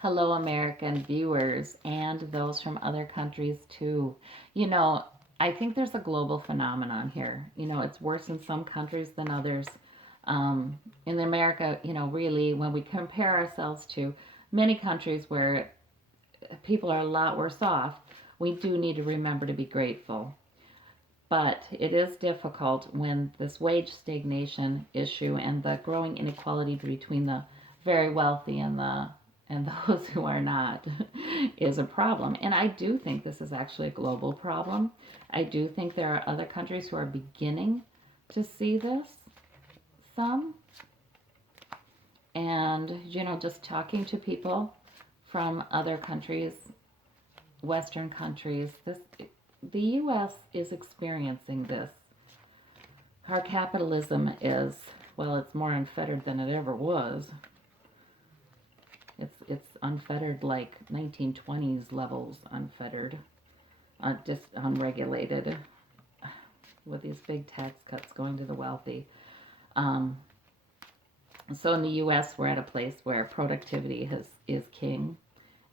Hello, American viewers and those from other countries too. You know, I think there's a global phenomenon here. It's worse in some countries than others. In America, really, when we compare ourselves to many countries where people are a lot worse off, we do need to remember to be grateful. But it is difficult when this wage stagnation issue and the growing inequality between the very wealthy and those who are not is a problem. And I do think this is actually a global problem. I do think there are other countries who are beginning to see this some. And, just talking to people from other countries, Western countries, the US is experiencing this. Our capitalism is, well, it's more unfettered than it ever was. It's unfettered like 1920s levels unfettered, just unregulated, with these big tax cuts going to the wealthy. Um, so in the U.S., we're at a place where productivity is king,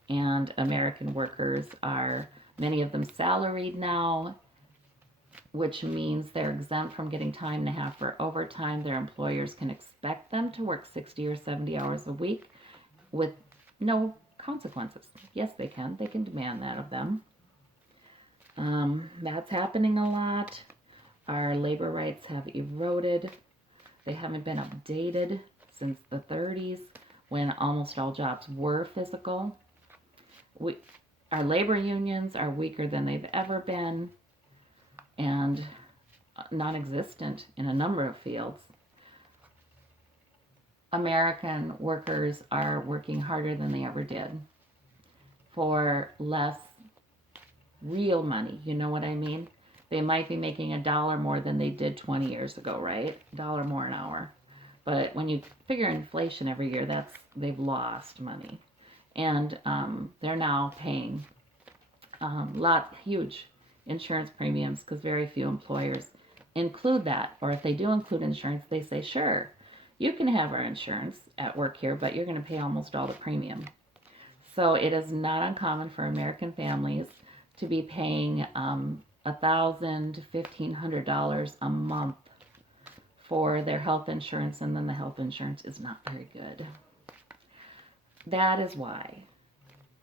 and American workers are, many of them, salaried now, which means they're exempt from getting time and a half for overtime. Their employers can expect them to work 60 or 70 hours a week with no consequences. Yes, they can. They can demand that of them. That's happening a lot. Our labor rights have eroded. They haven't been updated since the 30s when almost all jobs were physical. Our labor unions are weaker than they've ever been and non existent in a number of fields. American workers are working harder than they ever did for less real money. You know what I mean? They might be making $1 more than they did 20 years ago, right? $1 more an hour. But when you figure inflation every year, they've lost money, and they're now paying huge insurance premiums because very few employers include that. Or if they do include insurance, they say, sure, you can have our insurance at work here, but you're going to pay almost all the premium. So it is not uncommon for American families to be paying $1,000 to $1,500 a month for their health insurance, and then the health insurance is not very good. That is why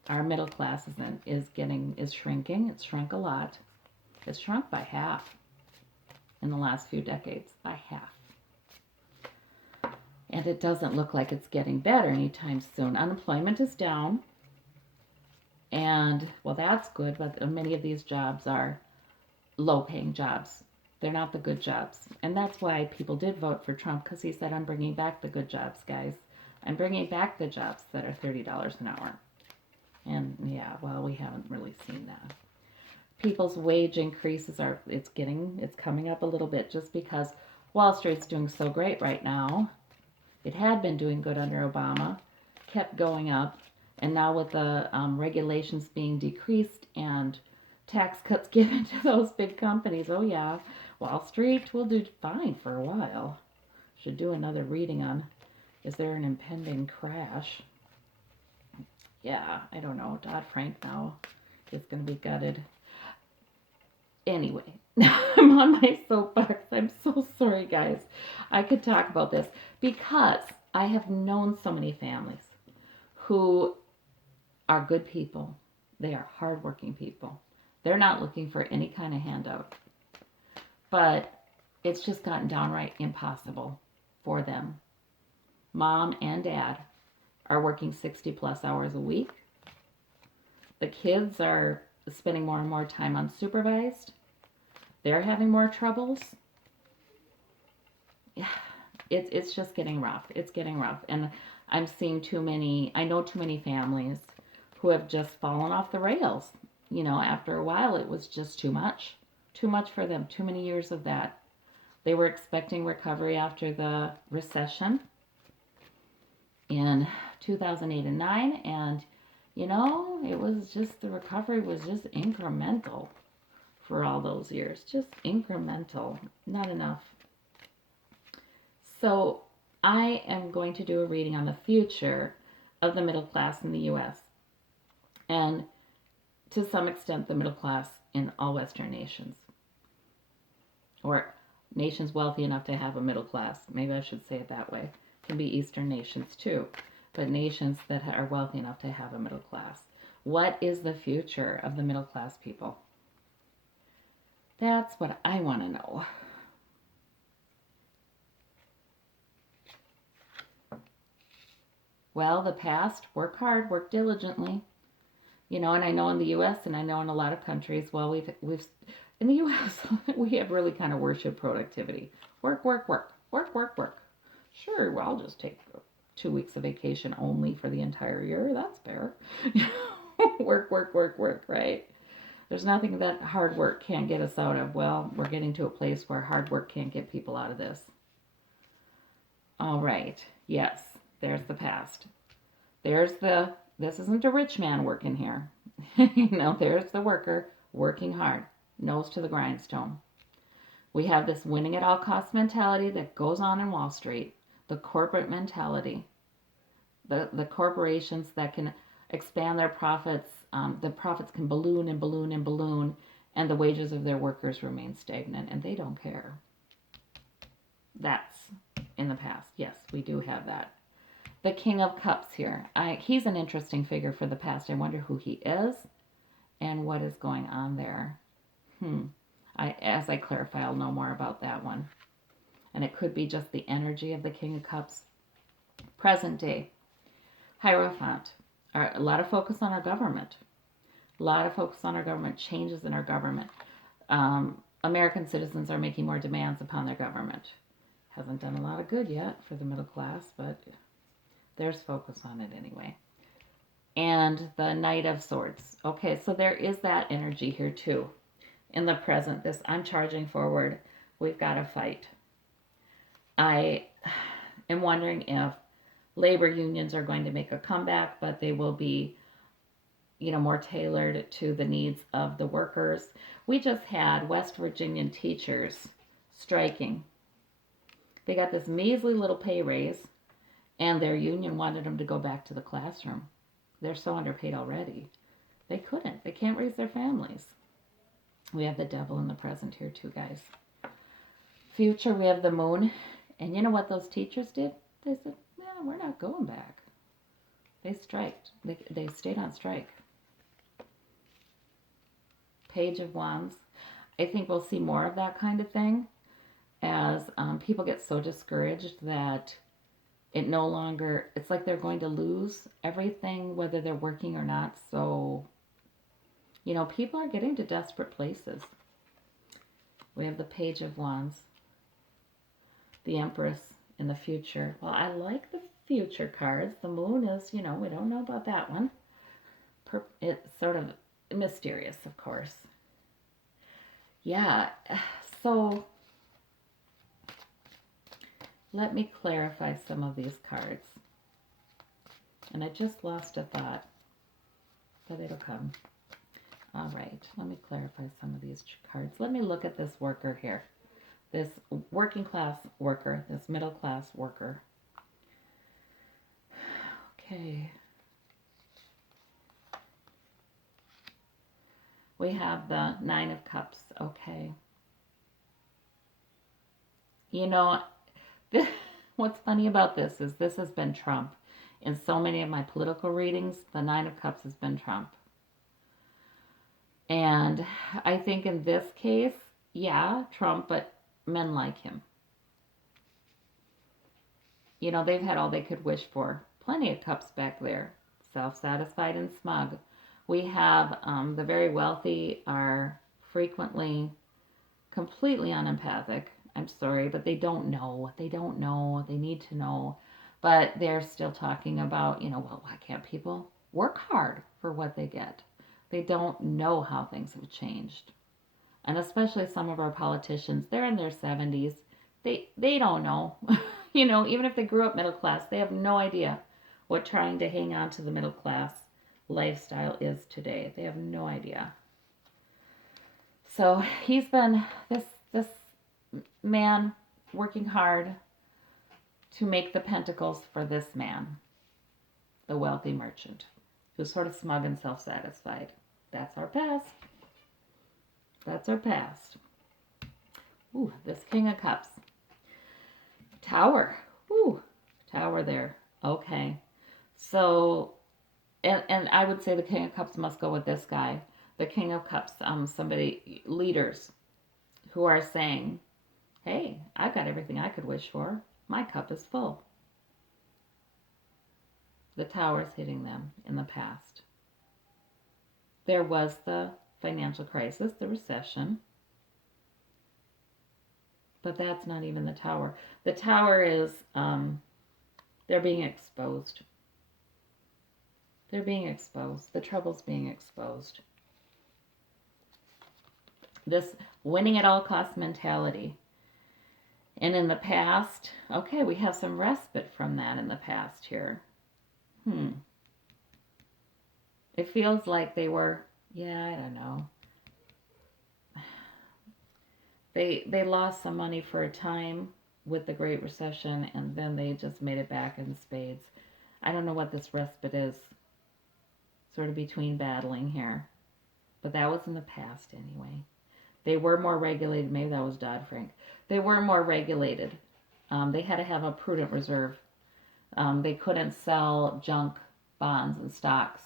our middle class is shrinking. It's shrunk a lot. It's shrunk by half in the last few decades, by half. And it doesn't look like it's getting better anytime soon. Unemployment is down. And, well, that's good, but many of these jobs are low paying jobs. They're not the good jobs. And that's why people did vote for Trump, because he said, I'm bringing back the good jobs, guys. I'm bringing back the jobs that are $30 an hour. And yeah, well, we haven't really seen that. People's wage increases it's coming up a little bit just because Wall Street's doing so great right now. It had been doing good under Obama, kept going up, and now with the regulations being decreased and tax cuts given to those big companies, oh yeah, Wall Street will do fine for a while. Should do another reading on, is there an impending crash? Yeah, I don't know. Dodd-Frank now is going to be gutted. Anyway, I'm on my soapbox. I'm so sorry, guys. I could talk about this because I have known so many families who are good people. They are hardworking people. They're not looking for any kind of handout. But it's just gotten downright impossible for them. Mom and dad are working 60 plus hours a week. The kids are spending more and more time unsupervised. They're having more troubles. It's just getting rough. It's getting rough. And I'm seeing I know too many families who have just fallen off the rails. After a while, it was just too much. Too much for them. Too many years of that. They were expecting recovery after the recession in 2008 and 9, and it was just, the recovery was just incremental for all those years. Just incremental. Not enough. So I am going to do a reading on the future of the middle class in the U.S. and to some extent the middle class in all Western nations, or nations wealthy enough to have a middle class. Maybe I should say it that way. It can be Eastern nations too, but nations that are wealthy enough to have a middle class. What is the future of the middle class people? That's what I want to know. Well, the past, work hard, work diligently. And I know in the U.S. and I know in a lot of countries, well, we've in the U.S. we have really kind of worship productivity. Work, work, work, work, work, work. Sure, well, I'll just take 2 weeks of vacation only for the entire year. That's fair. Work, work, work, work, right? There's nothing that hard work can't get us out of. Well, we're getting to a place where hard work can't get people out of this. All right. Yes, there's the past. This isn't a rich man working here. There's the worker working hard, nose to the grindstone. We have this winning at all cost mentality that goes on in Wall Street, the corporate mentality, the corporations that can expand their profits. The profits can balloon and balloon and balloon, and the wages of their workers remain stagnant, and they don't care. That's in the past. Yes, we do have that. The King of Cups here. He's an interesting figure for the past. I wonder who he is and what is going on there. As I clarify, I'll know more about that one. And it could be just the energy of the King of Cups. Present day. Hierophant. A lot of focus on our government. A lot of focus on our government. Changes in our government. American citizens are making more demands upon their government. Hasn't done a lot of good yet for the middle class, but there's focus on it anyway. And the Knight of Swords. Okay, so there is that energy here too. In the present, this I'm charging forward. We've got to fight. I am wondering if labor unions are going to make a comeback, but they will be, more tailored to the needs of the workers. We just had West Virginian teachers striking. They got this measly little pay raise, and their union wanted them to go back to the classroom. They're so underpaid already. They couldn't. They can't raise their families. We have the devil in the present here too, guys. Future, we have the moon. And you know what those teachers did? They said, yeah, we're not going back. They striked. They stayed on strike. Page of Wands. I think we'll see more of that kind of thing as people get so discouraged that it's like they're going to lose everything, whether they're working or not. So, people are getting to desperate places. We have the Page of Wands, the Empress in the future. Well, I like the future cards. The moon is, we don't know about that one. It's sort of mysterious, of course. Yeah, so let me clarify some of these cards. And I just lost a thought, but it'll come. All right, let me clarify some of these cards. Let me look at this worker here. This working class worker, this middle class worker. Okay. We have the Nine of Cups. Okay. What's funny about this is this has been Trump. In so many of my political readings, the Nine of Cups has been Trump. And I think in this case, yeah, Trump, but men like him. They've had all they could wish for. Plenty of cups back there. Self-satisfied and smug. We have the very wealthy are frequently completely unempathic. I'm sorry, but they don't know. They don't know. They need to know. But they're still talking about, well, why can't people work hard for what they get? They don't know how things have changed. And especially some of our politicians, they're in their 70s. They don't know. Even if they grew up middle class, they have no idea what trying to hang on to the middle class lifestyle is today. They have no idea. So he's been this man working hard to make the pentacles for this man. the wealthy merchant who's sort of smug and self-satisfied. That's our past. That's our past. Ooh, this King of Cups. Tower. Ooh, Tower there. Okay. So, and I would say the King of Cups must go with this guy. The King of Cups, leaders who are saying, hey, I got everything I could wish for. My cup is full. The Tower's hitting them in the past. There was the financial crisis, the recession. But that's not even the Tower. The Tower is, they're being exposed. They're being exposed. The trouble's being exposed. This winning at all cost mentality. And in the past, okay, we have some respite from that in the past here. It feels like they were, yeah, I don't know. They lost some money for a time with the Great Recession, and then they just made it back in spades. I don't know what this respite is, sort of between battling here. But that was in the past anyway. They were more regulated. Maybe that was Dodd-Frank. They were more regulated. They had to have a prudent reserve. They couldn't sell junk bonds and stocks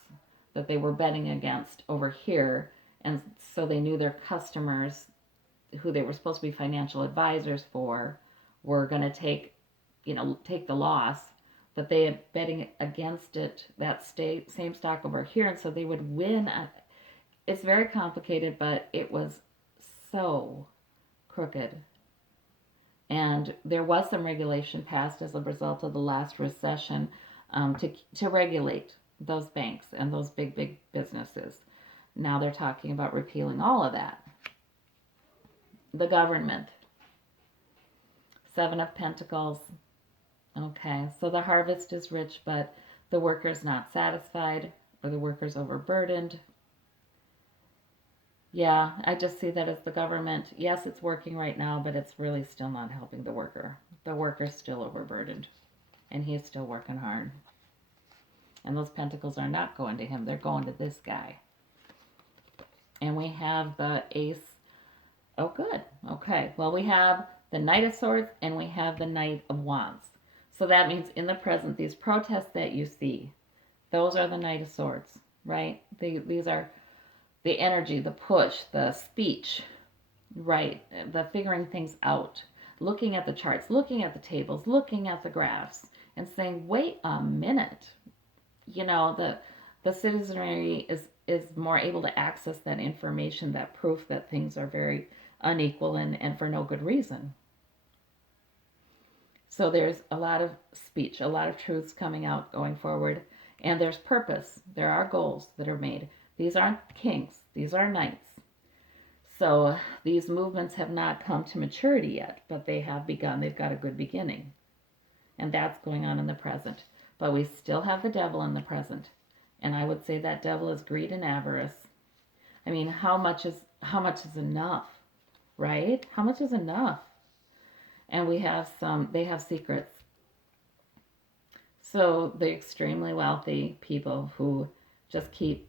that they were betting against over here. And so they knew their customers, who they were supposed to be financial advisors for, were going to take the loss, but they had betting against it, that same stock over here, and so they would win. It's very complicated, but it was so crooked. And there was some regulation passed as a result of the last recession to regulate those banks and those big businesses. Now they're talking about repealing all of that. The government. Seven of Pentacles. Okay, so the harvest is rich, but the worker's not satisfied, or the worker's overburdened. Yeah, I just see that as the government. Yes, it's working right now, but it's really still not helping the worker. The worker's still overburdened, and he's still working hard. And those pentacles are not going to him. They're going to this guy. And we have the Ace. Oh, good. Okay. Well, we have the Knight of Swords, and we have the Knight of Wands. So that means in the present, these protests that you see, those are the Knight of Swords, right? These are the energy, the push, the speech, right? The figuring things out, looking at the charts, looking at the tables, looking at the graphs, and saying, wait a minute. The citizenry is more able to access that information, that proof that things are very unequal and for no good reason. So there's a lot of speech, a lot of truths coming out going forward, and there's purpose. There are goals that are made. These aren't kings. These are knights. So these movements have not come to maturity yet, but they have begun. They've got a good beginning. And that's going on in the present. But we still have the devil in the present. And I would say that devil is greed and avarice. I mean, how much is enough, right? How much is enough? And they have secrets. So the extremely wealthy people who just keep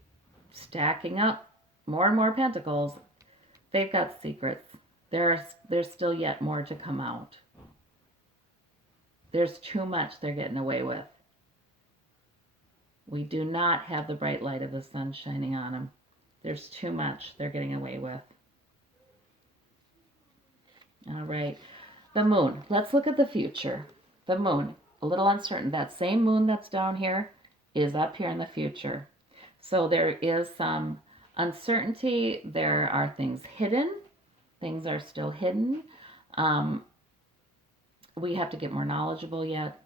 stacking up more and more pentacles, they've got secrets. There's still yet more to come out. There's too much they're getting away with. We do not have the bright light of the sun shining on them. There's too much they're getting away with. All right. The moon. Let's look at the future. The moon. A little uncertain. That same moon that's down here is up here in the future. So there is some uncertainty. There are things hidden. Things are still hidden. We have to get more knowledgeable yet.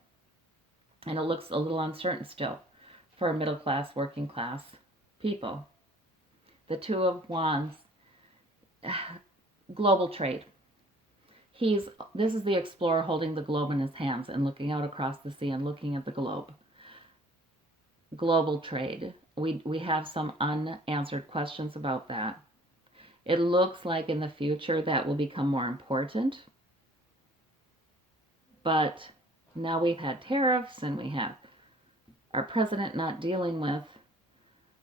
And it looks a little uncertain still for middle class, working class people. The Two of Wands. Global trade. This is the explorer holding the globe in his hands and looking out across the sea and looking at the globe. Global trade. We have some unanswered questions about that. It looks like in the future that will become more important. But now we've had tariffs and we have our president not dealing with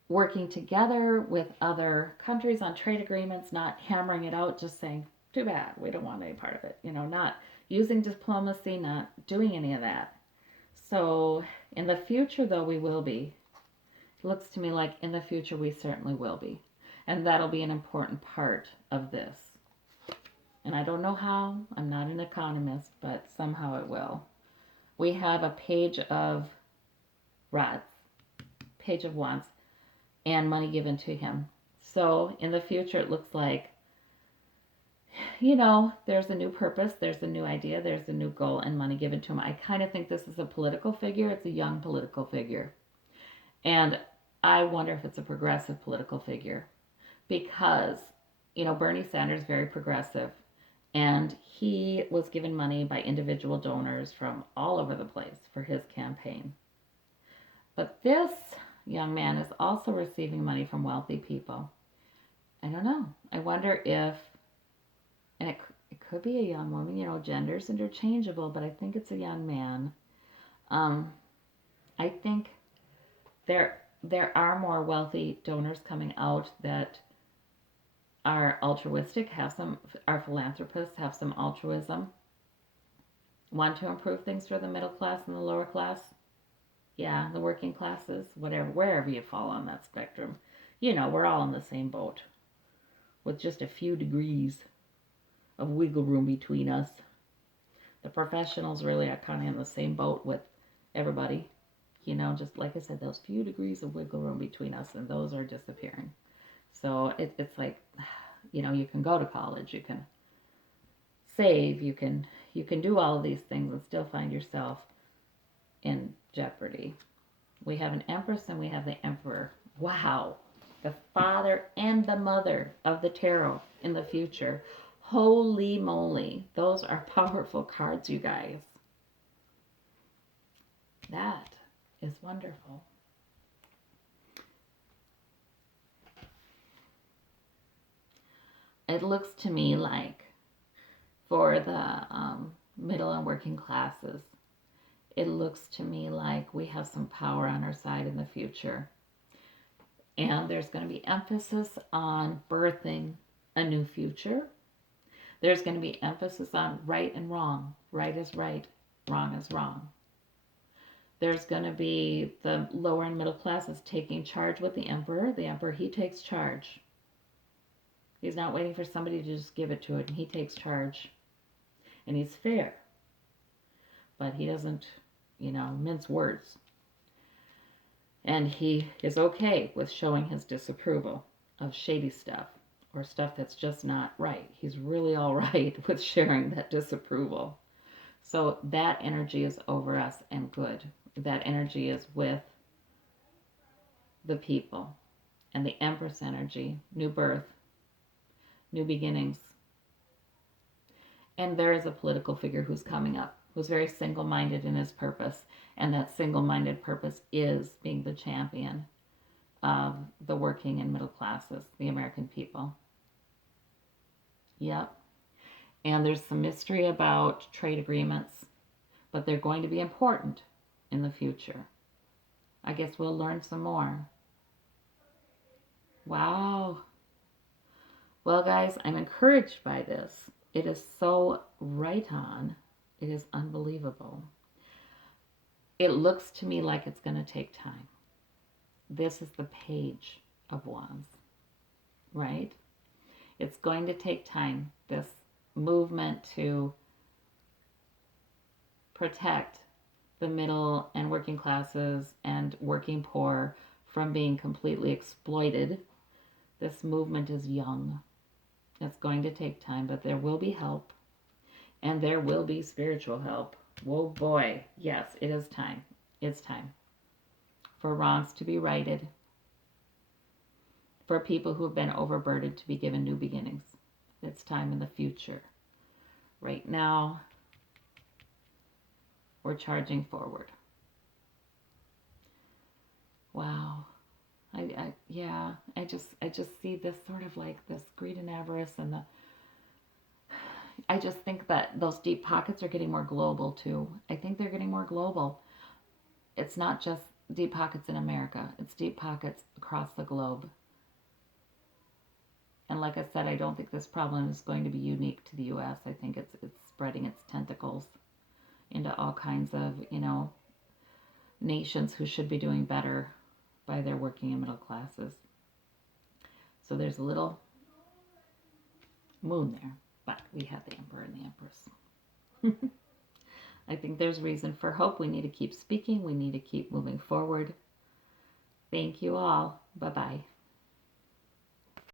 working together with other countries on trade agreements, not hammering it out, just saying, too bad, we don't want any part of it. Not using diplomacy, not doing any of that. So in the future, though, we will be. It looks to me like in the future we certainly will be. And that'll be an important part of this. And I don't know how, I'm not an economist, but somehow it will. We have a page of rods, page of wands, and money given to him. So in the future, it looks like, there's a new purpose, there's a new idea, there's a new goal, and money given to him. I kind of think this is a political figure. It's a young political figure. And I wonder if it's a progressive political figure because, Bernie Sanders is very progressive. And he was given money by individual donors from all over the place for his campaign. But this young man is also receiving money from wealthy people. I don't know. I wonder if, and it could be a young woman, gender's interchangeable, but I think it's a young man. I think there are more wealthy donors coming out that are altruistic, are philanthropists, have some altruism, want to improve things for the middle class and the lower class. Yeah, the working classes, wherever you fall on that spectrum. We're all in the same boat with just a few degrees of wiggle room between us. The professionals really are kind of in the same boat with everybody. Just like I said, those few degrees of wiggle room between us, and those are disappearing. So it's like, you can go to college, you can save, you can do all of these things and still find yourself in jeopardy. We have an Empress and we have the Emperor. Wow. The father and the mother of the tarot in the future. Holy moly. Those are powerful cards, you guys. That is wonderful. It looks to me like for the middle and working classes, it looks to me like we have some power on our side in the future. And there's going to be emphasis on birthing a new future. There's going to be emphasis on right and wrong. Right is right, wrong is wrong. There's going to be the lower and middle classes taking charge with the Emperor. The Emperor, he takes charge. He's not waiting for somebody to just give it to it. He takes charge. And he's fair. But he doesn't, mince words. And he is okay with showing his disapproval of shady stuff or stuff that's just not right. He's really all right with sharing that disapproval. So that energy is over us and good. That energy is with the people. And the Empress energy, new birth, new beginnings. And there is a political figure who's coming up, who's very single-minded in his purpose. And that single-minded purpose is being the champion of the working and middle classes, the American people. Yep. And there's some mystery about trade agreements, but they're going to be important in the future. I guess we'll learn some more. Wow. Well, guys, I'm encouraged by this. It is so right on. It is unbelievable. It looks to me like it's going to take time. This is the Page of Wands, right? It's going to take time, this movement to protect the middle and working classes and working poor from being completely exploited. This movement is young. It's going to take time, but there will be help. And there will be spiritual help. Whoa, boy. Yes, it is time. It's time for wrongs to be righted. For people who have been overburdened to be given new beginnings. It's time in the future. Right now, we're charging forward. Wow. I just see this sort of like this greed and avarice, and I just think that those deep pockets are getting more global too. I think they're getting more global. It's not just deep pockets in America. It's deep pockets across the globe. And like I said, I don't think this problem is going to be unique to the U.S. I think it's spreading its tentacles into all kinds of, nations who should be doing better by their working and middle classes. So there's a little moon there, but we have the Emperor and the Empress. I think there's reason for hope. We need to keep speaking. We need to keep moving forward. Thank you all. Bye bye.